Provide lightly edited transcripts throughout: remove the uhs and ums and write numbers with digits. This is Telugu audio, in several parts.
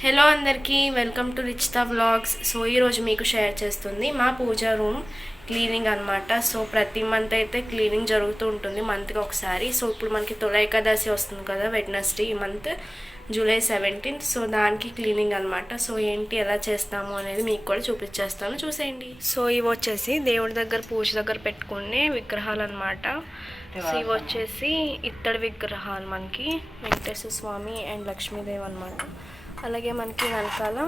హలో అందరికీ వెల్కమ్ టు రిచితా వ్లాగ్స్. సో ఈరోజు మీకు షేర్ చేస్తుంది మా పూజా రూమ్ క్లీనింగ్ అనమాట. సో ప్రతి మంత్ అయితే క్లీనింగ్ జరుగుతూ ఉంటుంది, మంత్కి ఒకసారి. సో ఇప్పుడు మనకి తొలి ఏకాదశి వస్తుంది కదా, వెడ్నెస్డే, ఈ మంత్ జూలై 17. సో దానికి క్లీనింగ్ అనమాట. సో ఏంటి ఎలా చేస్తాము అనేది మీకు కూడా చూపించేస్తాను, చూసేయండి. సో ఇవి వచ్చేసి దేవుడి దగ్గర పూజ దగ్గర పెట్టుకునే విగ్రహాలు అనమాట. సో ఇవి వచ్చేసి ఇత్తడి విగ్రహాలు, మనకి వెంకటేశ్వర స్వామి అండ్ లక్ష్మీదేవి అనమాట. అలాగే మనకి వెనకాల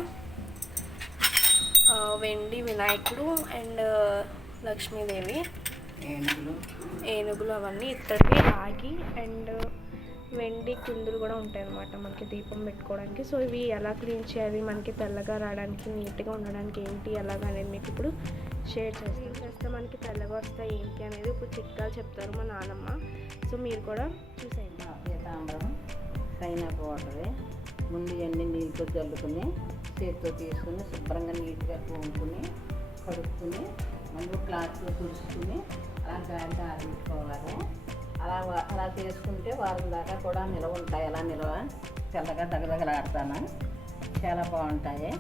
వెండి వినాయకుడు అండ్ లక్ష్మీదేవి, ఏనుగులు అవన్నీ ఇత్తడి, రాగి అండ్ వెండి కుందులు కూడా ఉంటాయి అన్నమాట మనకి దీపం పెట్టుకోవడానికి. సో ఇవి ఎలా క్లీన్ చేయాలి, మనకి తెల్లగా రావడానికి, నీట్గా ఉండడానికి ఏంటి ఎలాగ అనేది మీకు ఇప్పుడు షేర్ చేస్తే మనకి తెల్లగా వస్తాయి ఏంటి అనేది ఇప్పుడు చిట్కాలు చెప్తారు మా నాన్నమ్మ. సో మీరు కూడా చూసేయండి. తాంబరం పైనాపు వాటరే ముందు అన్ని నీళ్ళతో చల్లుకుని చేతితో తీసుకుని శుభ్రంగా నీట్గా తోముకుని కడుక్కుని మళ్ళీ క్లాత్లో తుడుచుకుని అలా గాలికి ఆరబెట్టుకోవాలి. అలా చేసుకుంటే వారం దాకా కూడా నిల్వ ఉంటాయి. అలా నిల్వ తెల్లగా దగదగలాడతాను, చాలా బాగుంటాయి.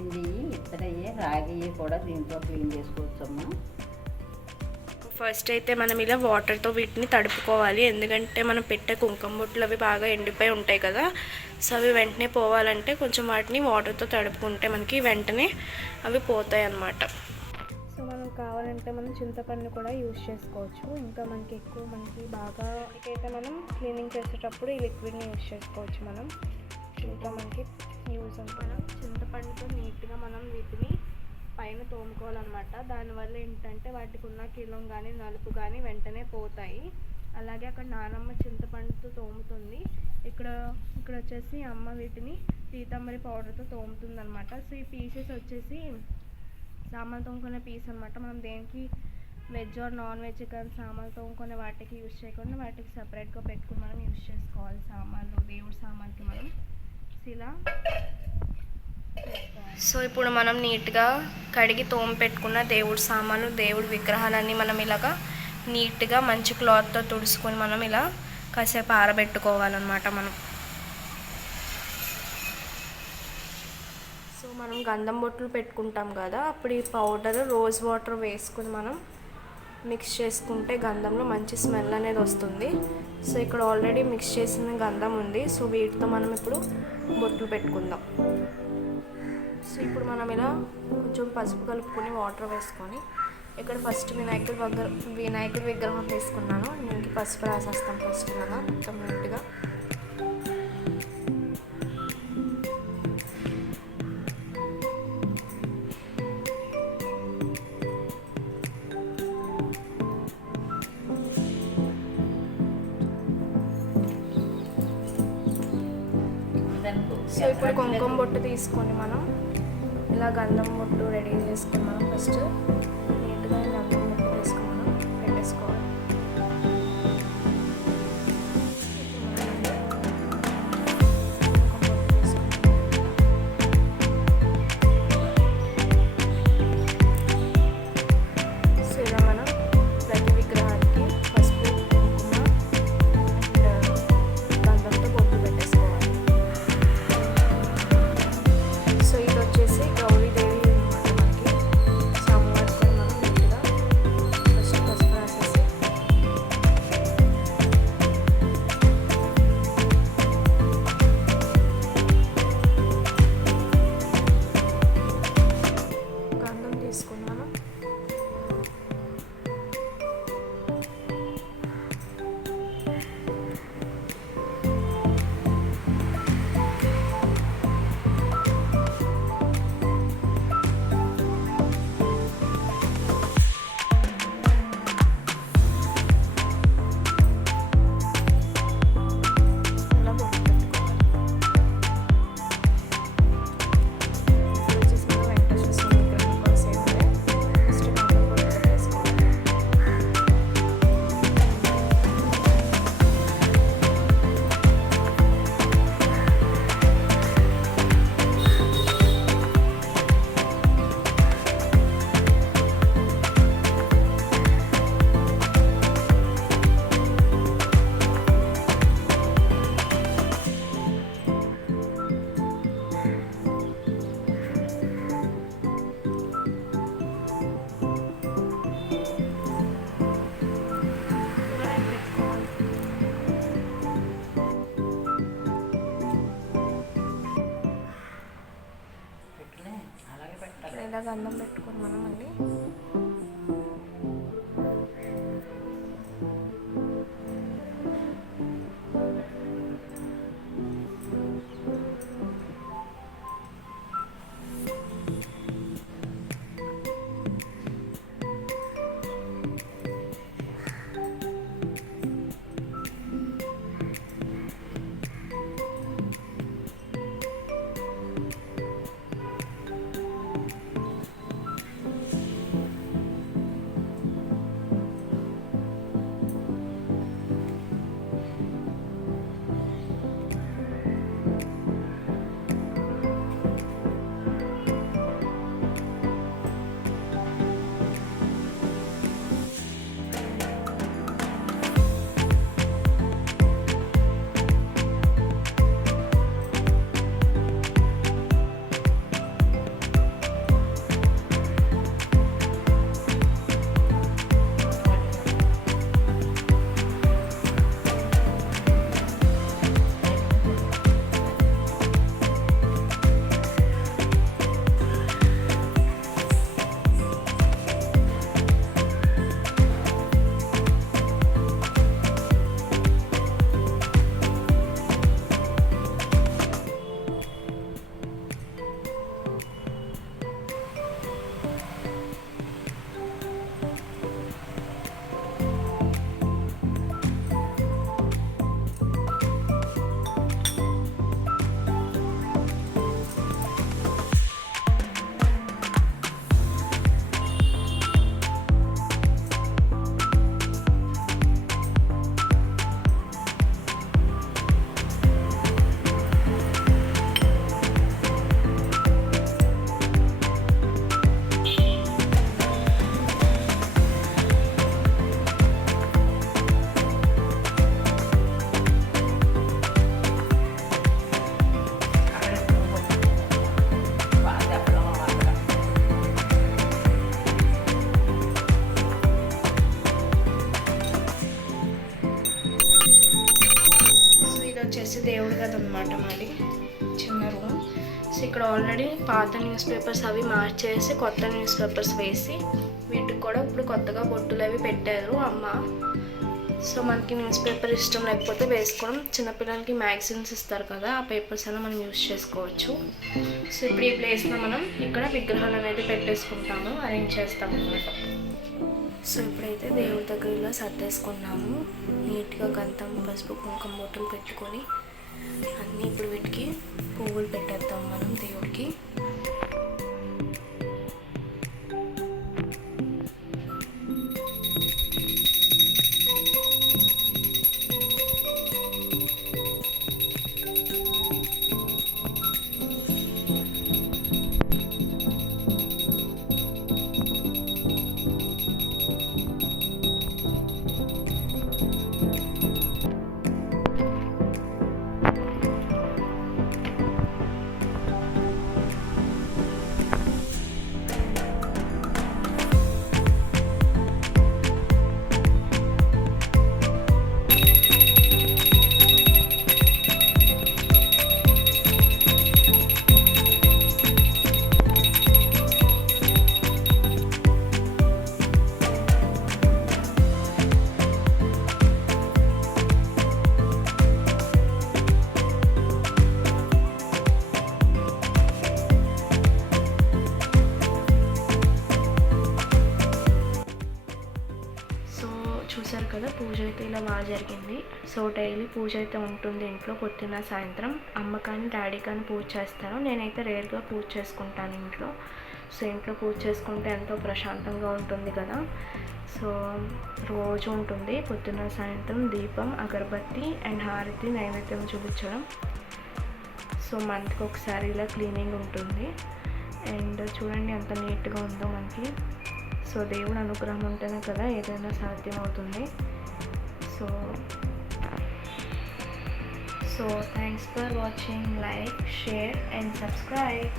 ఎండి ఇత్తడయ్యి రాగి కూడా దీంతో క్లీన్ చేసుకోవచ్చమ్మా. ఫస్ట్ అయితే మనం ఇలా వాటర్తో వీటిని తడుపుకోవాలి, ఎందుకంటే మనం పెట్టే కుంకుమ బొట్లు అవి బాగా ఎండిపోయి ఉంటాయి కదా. సో అవి వెంటనే పోవాలంటే కొంచెం వాటిని వాటర్తో తడుపుకుంటే మనకి వెంటనే అవి పోతాయి అన్నమాట. సో మనం కావాలంటే మనం చింతపండు కూడా యూజ్ చేసుకోవచ్చు. ఇంకా మనకి ఎక్కువ మనకి బాగా అయితే మనం క్లీనింగ్ చేసేటప్పుడు ఈ లిక్విడ్ని యూజ్ చేసుకోవచ్చు. మనం ఇంకా మనకి యూజ్ ఉంటుంది. చింతపండుతో నీట్గా మనం వీటిని పైన తోముకోవాలన్నమాట. దానివల్ల ఏంటంటే వాటికి ఉన్న కిలం కానీ నలుపు కానీ వెంటనే పోతాయి. అలాగే అక్కడ నానమ్మ చింతపండుతో తోముతుంది, ఇక్కడ వచ్చేసి అమ్మ వీటిని పీతాంబరి పౌడర్తో తోముతుంది అనమాట. సో ఈ పీసెస్ వచ్చేసి సామాన్లు తోముకునే పీస్ అనమాట. మనం దేనికి వెజ్ ఆర్ నాన్ వెజ్ కానీ సామాన్లు తోముకునే వాటికి యూజ్ చేయకుండా వాటికి సపరేట్గా పెట్టుకుని మనం యూజ్ చేసుకోవాలి. సామాన్లు దేవుడి సామాన్కి మనం ఇలా. సో ఇప్పుడు మనం నీట్గా కడిగి తోము పెట్టుకున్న దేవుడి సామాను, దేవుడి విగ్రహాలన్నీ మనం ఇలాగా నీట్గా మంచి క్లాత్తో తుడుచుకొని మనం ఇలా కాసేపు ఆరబెట్టుకోవాలన్నమాట మనం. సో మనం గంధం బొట్లు పెట్టుకుంటాం కదా, అప్పుడు ఈ పౌడర్ రోజ్ వాటర్ వేసుకుని మనం మిక్స్ చేసుకుంటే గంధంలో మంచి స్మెల్ అనేది వస్తుంది. సో ఇక్కడ ఆల్రెడీ మిక్స్ చేసిన గంధం ఉంది. సో వీటితో మనం ఇప్పుడు బొట్లు పెట్టుకుందాం. సో ఇప్పుడు మనం ఇలా కొంచెం పసుపు కలుపుకొని వాటర్ వేసుకొని ఇక్కడ ఫస్ట్ వినాయకుడి విగ్రహం వేసుకున్నాను. దీనికి పసుపు రాసేస్తాం ఫస్ట్ కదా, మొత్తం నీట్గా. సో ఇప్పుడు కుంకుమ బొట్టు తీసుకొని మనం ఇలా గంధం బొట్టు రెడీ చేసుకొని మనం ఫస్ట్ నీట్గా గంధం బొట్టు వేసుకొని మనం పెట్టేసుకోవాలి. సో ఇలా మనం ప్రతి విగ్రహానికి పసుపు కుంకుమ అండ్ గంధంతో బొట్టు పెట్టేసుకోవాలి. సో ఇది వచ్చేసి గౌరీదేవి అనమాట, మనకి స్వామివారికి గంధం పెట్టుకొని మనం అండి. వచ్చేసి దేవుడి గది అనమాట మాది, చిన్న రూమ్. సో ఇక్కడ ఆల్రెడీ పాత న్యూస్ పేపర్స్ అవి మార్చేసి కొత్త న్యూస్ పేపర్స్ వేసి వీటికి కూడా ఇప్పుడు కొత్తగా బొట్టులు అవి పెట్టారు అమ్మ. సో మనకి న్యూస్ పేపర్ ఇష్టం లేకపోతే వేసుకోవడం, చిన్నపిల్లలకి మ్యాగజైన్స్ ఇస్తారు కదా, ఆ పేపర్స్ అయినా మనం యూజ్ చేసుకోవచ్చు. సో ఇప్పుడు ఈ ప్లేస్లో మనం ఇక్కడ విగ్రహాలు అనేది పెట్టేసుకుంటాము, అరేంజ్ చేస్తాము అనమాట. సో ఇప్పుడైతే దేవుడి దగ్గర ఇలా సర్దేసుకున్నాము నీట్గా, గంధం, పసుపు, కుంకుమ బొట్టులు పెట్టుకొని అన్నీ. ఇప్పుడు వీటికి పువ్వులు పెట్టేద్దాం మనం దేవుడికి. చూసారు కదా, పూజ అయితే ఇలా బాగా జరిగింది. సో డైలీ పూజ అయితే ఉంటుంది ఇంట్లో, పొద్దున్న సాయంత్రం. అమ్మ కానీ డాడీ కానీ పూజ చేస్తారు, నేనైతే రేర్గా పూజ చేసుకుంటాను ఇంట్లో. సో ఇంట్లో పూజ చేసుకుంటే ఎంతో ప్రశాంతంగా ఉంటుంది కదా. సో రోజు ఉంటుంది పొద్దున్న సాయంత్రం దీపం, అగరబత్తి అండ్ హారతి నైవేద్యం చూపించడం. సో మంత్కి ఒకసారి ఇలా క్లీనింగ్ ఉంటుంది. అండ్ చూడండి ఎంత నీట్గా ఉందో మనకి. సో దేవుడు అనుగ్రహం ఉంటేనే కదా ఏదైనా సాధ్యం అవుతుంది. So thanks for watching. Like, share and subscribe.